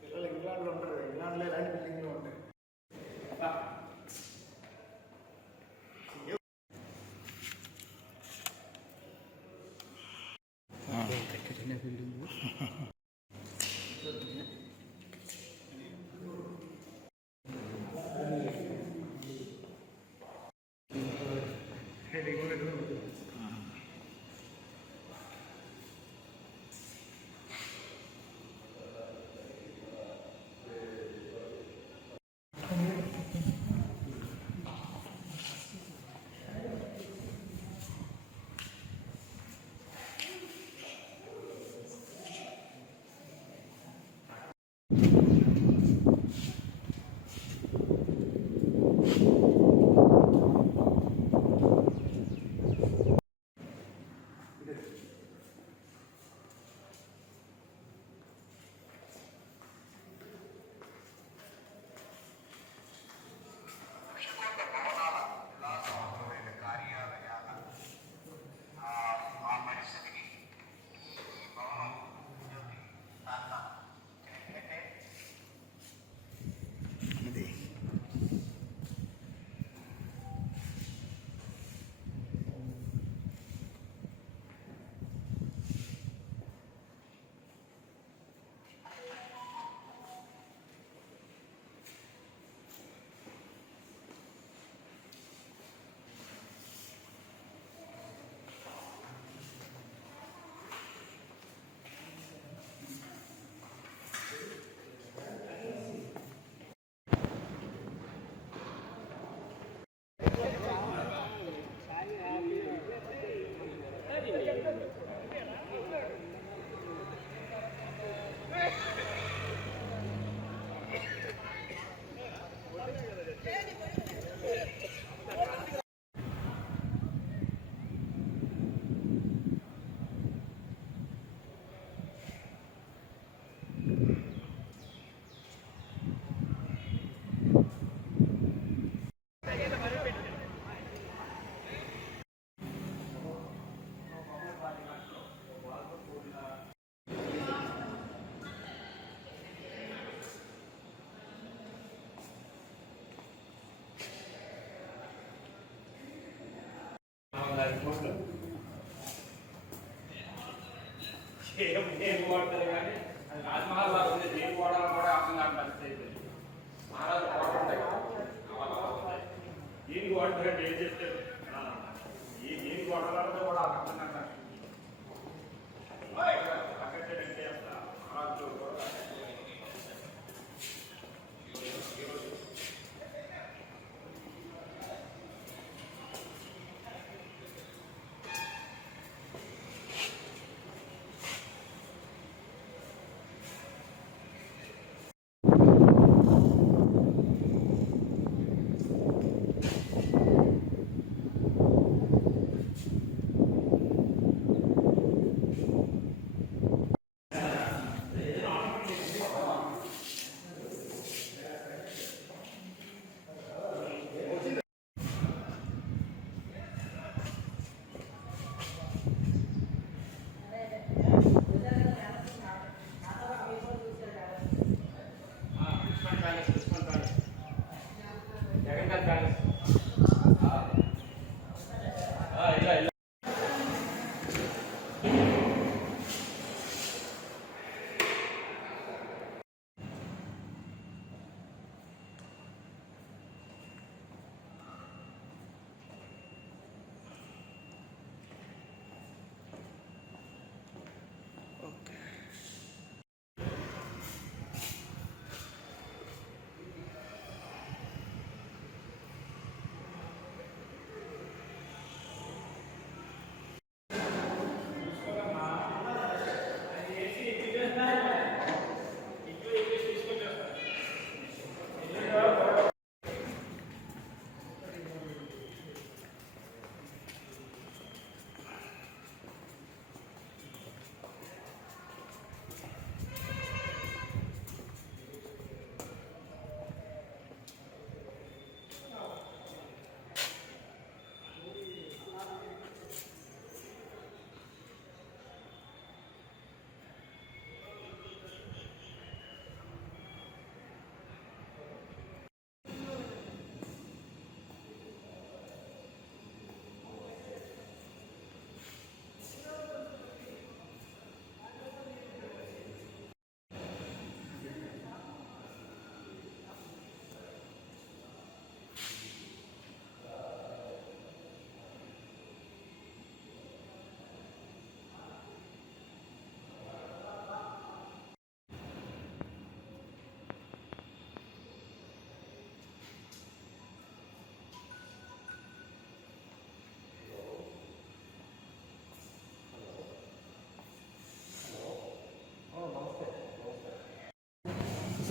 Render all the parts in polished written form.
పిల్లలు ఇంగ్లాండ్లో ఉంటారు, ఇంగ్లాండ్లో ఇలాంటి బిల్డింగ్లు ఉంటాయి. ఏం వాడతారు కానీ అది రాజమహల్ లాగా ఉంది, దేని వాడాలో కూడా అర్థం కాని పరిస్థితి అయిపోయింది. మహారాజు వాటర్ ఉంటాయి, దేనికి వాడతారంటే ఏం చెప్తారు, దేనికి వాడాలంటే కూడా అర్థం కాని అక్కడంటే మహారాజు కూడా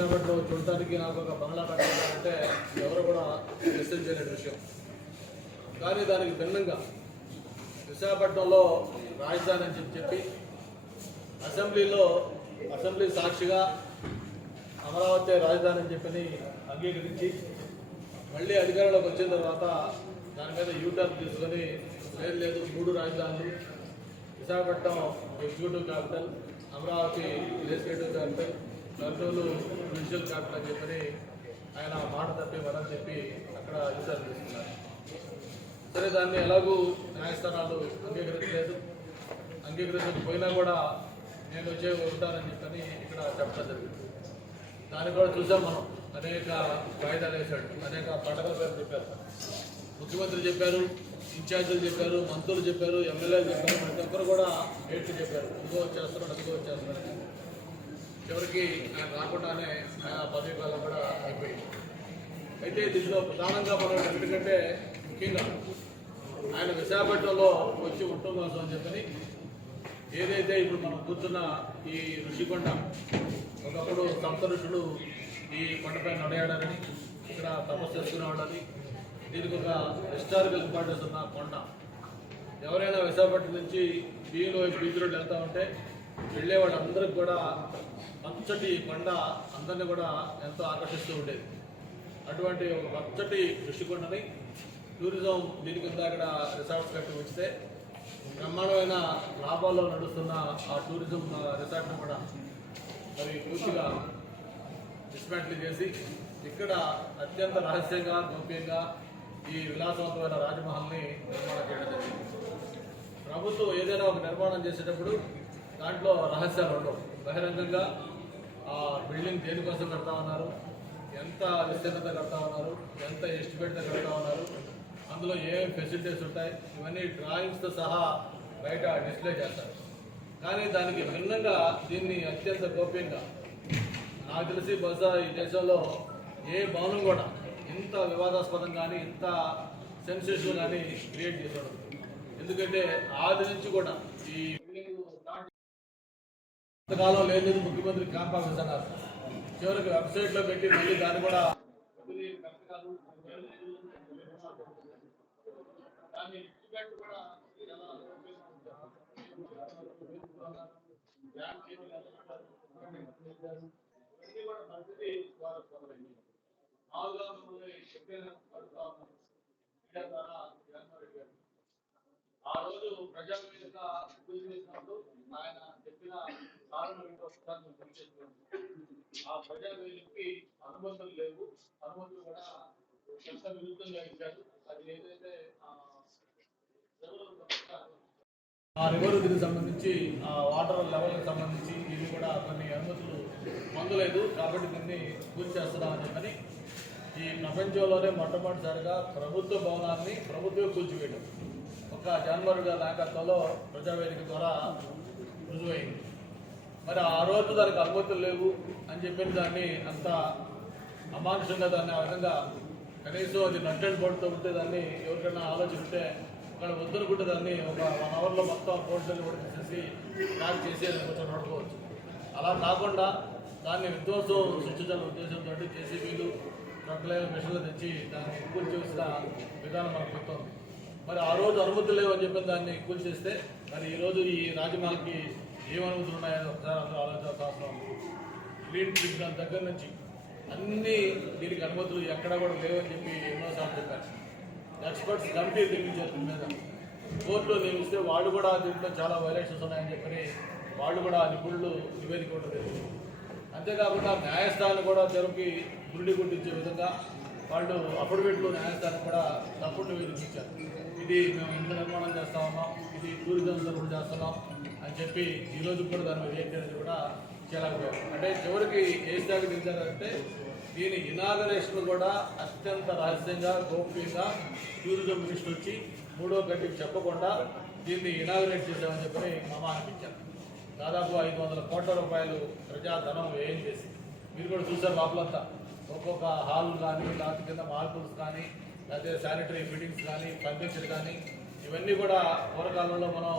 విశాఖపట్నంలో చూడటానికి నాకు ఒక బంగ్లా కట్టాలంటే ఎవరు కూడా మెసేజ్ చేయలేని విషయం. కానీ దానికి భిన్నంగా విశాఖపట్నంలో రాజధాని అని చెప్పి అసెంబ్లీ సాక్షిగా అమరావతి రాజధాని అని చెప్పని అంగీకరించి మళ్ళీ అధికారంలోకి వచ్చిన తర్వాత దాని మీద యూటర్న్ తీసుకొని లేదు 3 రాజధానులు, Visakhapatnam executive capital, Amaravati legislative capital, Kurnool judicial capital అని చెప్పని ఆయన మాట తప్పి వరం చెప్పి అక్కడ యూటర్న్ తీసుకున్నారు. సరే, దాన్ని ఎలాగూ న్యాయస్థానాలు అంగీకరించకపోయినా కూడా నేను వచ్చే ఉంటానని చెప్పని ఇక్కడ చెప్పడం జరిగింది. దాన్ని కూడా చూసాం మనం. అనేక వాయిదాలు వేశాడు, అనేక పండగల పేరు చెప్పారు, ముఖ్యమంత్రి చెప్పారు, ఇన్ఛార్జీలు చెప్పారు, మంత్రులు చెప్పారు, ఎమ్మెల్యేలు చెప్పారు, ప్రతి ఒక్కరు కూడా ఏడ్చి చెప్పారు ఇదిగో వచ్చేస్తున్నాడు అదిగో వచ్చేస్తున్నాడు. చివరికి ఆయన రాకుండానే ఆయన పదవి కాలం కూడా అయిపోయింది. అయితే దీనిలో ప్రధానంగా మనం ఎందుకంటే ముఖ్యంగా ఆయన విశాఖపట్నంలో వచ్చి ఉండటం కోసం అని చెప్పని ఏదైతే ఇప్పుడు మనం కూర్చున్న ఈ ఋషికొండ, ఒకప్పుడు సప్త ఋషులు ఈ కొండపై నడయాడని, ఇక్కడ తపస్సు చేసుకునేవాడని, దీనికి ఒక హిస్టారికల్ ఇంపార్టెన్స్ ఉన్న కొండ. ఎవరైనా విశాఖపట్నం నుంచి బీలో బీచ్ రోడ్ వెళ్తూ ఉంటే వెళ్ళే వాళ్ళందరికీ కూడా పచ్చటి కొండ అందరినీ కూడా ఎంతో ఆకర్షిస్తూ ఉండేది. అటువంటి ఒక పచ్చటి ఋషికొండని టూరిజం దీని కింద అక్కడ రిసార్ట్స్ కట్టి ఉంచితే బ్రహ్మాండమైన లాభాల్లో నడుస్తున్న ఆ టూరిజం రిసార్ట్ని కూడా మరి పూర్తిగా డిస్మాంటిల్ చేసి ఇక్కడ అత్యంత రహస్యంగా గోప్యంగా ఈ విలాసవంతమైన రాజమహల్ని నిర్మాణం చేయడం జరిగింది. ప్రభుత్వం ఏదైనా ఒక నిర్మాణం చేసేటప్పుడు దాంట్లో రహస్యాలు ఉండవు. బహిరంగంగా ఆ బిల్డింగ్ దేనికోసం కడతా ఉన్నారు, ఎంత విస్తీర్ణత కడతా ఉన్నారు, ఎంత ఎస్టిమేట్తో కడతా ఉన్నారు, అందులో ఏమేమి ఫెసిలిటీస్ ఉంటాయి, ఇవన్నీ డ్రాయింగ్స్తో సహా బయట డిస్ప్లే చేస్తారు. కానీ దానికి భిన్నంగా దీన్ని అత్యంత గోప్యంగా, నాకు తెలిసి బహుశా ఈ దేశంలో ఏ భవనం కూడా ఇంత వివాదాస్పదం కానీ ఇంత సెన్సేషన్ కానీ క్రియేట్ చేశాడు. ఎందుకంటే ఆది నుంచి కూడా ఈ ఇంతకాలం లేదు ముఖ్యమంత్రి క్యాంప్ ఆఫీస్ అన్నారు. చివరికి వెబ్సైట్లో పెట్టి మళ్ళీ దాన్ని కూడా ఆ రోజు ప్రజావేదిక చేసినప్పుడు ఆయన చెప్పిన ఆ ప్రజావేదికకి అనుమతులు లేవు, అనుమతులు కూడా ఎంత విరుద్ధంగా ఇచ్చారు. అది ఏదైతే ఆ రివర్ దీనికి సంబంధించి ఆ వాటర్ లెవెల్కి సంబంధించి ఇవి కూడా కొన్ని అనుమతులు పొందలేదు. కాబట్టి దీన్ని పూర్తి చేస్తున్నామని చెప్పని ఈ ప్రపంచంలోనే మొట్టమొదటిసారిగా ప్రభుత్వ భవనాన్ని ప్రభుత్వం కూల్చివేయడం ఒక జగన్మోహన్ గారి నాయకత్వంలో ప్రజావేదిక ద్వారా రుజువైంది. మరి ఆ రోజు దానికి అనుమతులు లేవు అని చెప్పిన దాన్ని అంత అమానుషంగా దాన్ని ఆ విధంగా కనీసం అది నట్ అండ్ బోర్డుతో ఉంటే దాన్ని ఎవరికైనా ఆలోచన ఉంటే అక్కడ వద్దనుకుంటే దాన్ని ఒక 1 అవర్లో మొత్తం కోర్టులను కూడా తీసేసి ట్రాక్ చేసి అది కొంచెం నడుకోవచ్చు. అలా కాకుండా దాన్ని విధ్వంసం సృష్టించాలనే ఉద్దేశంతో జేసీబీలు ట్రక్లైన మిషన్లు తెచ్చి దాన్ని కూల్చేసిన విధానం మనకు గుర్తుంది. మరి ఆ రోజు అనుమతులు లేవని చెప్పిన దాన్ని కూల్చేస్తే మరి ఈరోజు ఈ రాజమహల్కి ఏం అనుమతులు ఉన్నాయో ఒకసారి అందరూ ఆలోచించాల్సిన క్లీన్ ట్రిబ్యునల్ దగ్గర నుంచి అన్ని దీనికి అనుమతులు ఎక్కడా కూడా లేవని చెప్పి ఎన్నోసార్లు చెప్పారు. ఎక్స్పర్ట్స్ కమిటీ నియమించారు దీని మీద. కోర్టులో నియమిస్తే వాళ్ళు కూడా దీంట్లో చాలా వైలేషన్స్ ఉన్నాయని చెప్పని వాళ్ళు కూడా నిపుణులు నివేదిక ఉంటుంది. అంతేకాకుండా న్యాయస్థానం కూడా జరుపుకి గురుడి గుర్తించే విధంగా వాళ్ళు అఫిడవిట్లు న్యాయస్థానం కూడా తప్పుడు నివేదించారు. ఇది మేము ఇంత నిర్మాణం చేస్తా ఉన్నాం, ఇది టూరిజం కూడా చేస్తున్నాం అని చెప్పి ఈరోజు కూడా దాని మీద ఏంటనేది కూడా చేయలేకపోయారు. అంటే చివరికి ఏ స్థాయికి దించారంటే దీని ఇనాగరేషన్ కూడా అత్యంత రహస్యంగా గోప్యంగా టూరిజం మినిస్టర్ వచ్చి 3వ గంటకి చెప్పకుండా దీన్ని ఇనాగరేట్ చేశామని చెప్పని మామ అనిపించారు. దాదాపు 500 కోట్ల రూపాయలు ప్రజాధనం వ్యయం చేసి మీరు కూడా చూసారు లోపలంతా ఒక్కొక్క హాల్ కానీ లేకపోతే కింద మార్పుల్స్ కానీ లేకపోతే శానిటరీ ఫిట్టింగ్స్ కానీ ఫర్నిచర్ కానీ ఇవన్నీ కూడా పూర్వకాలంలో మనం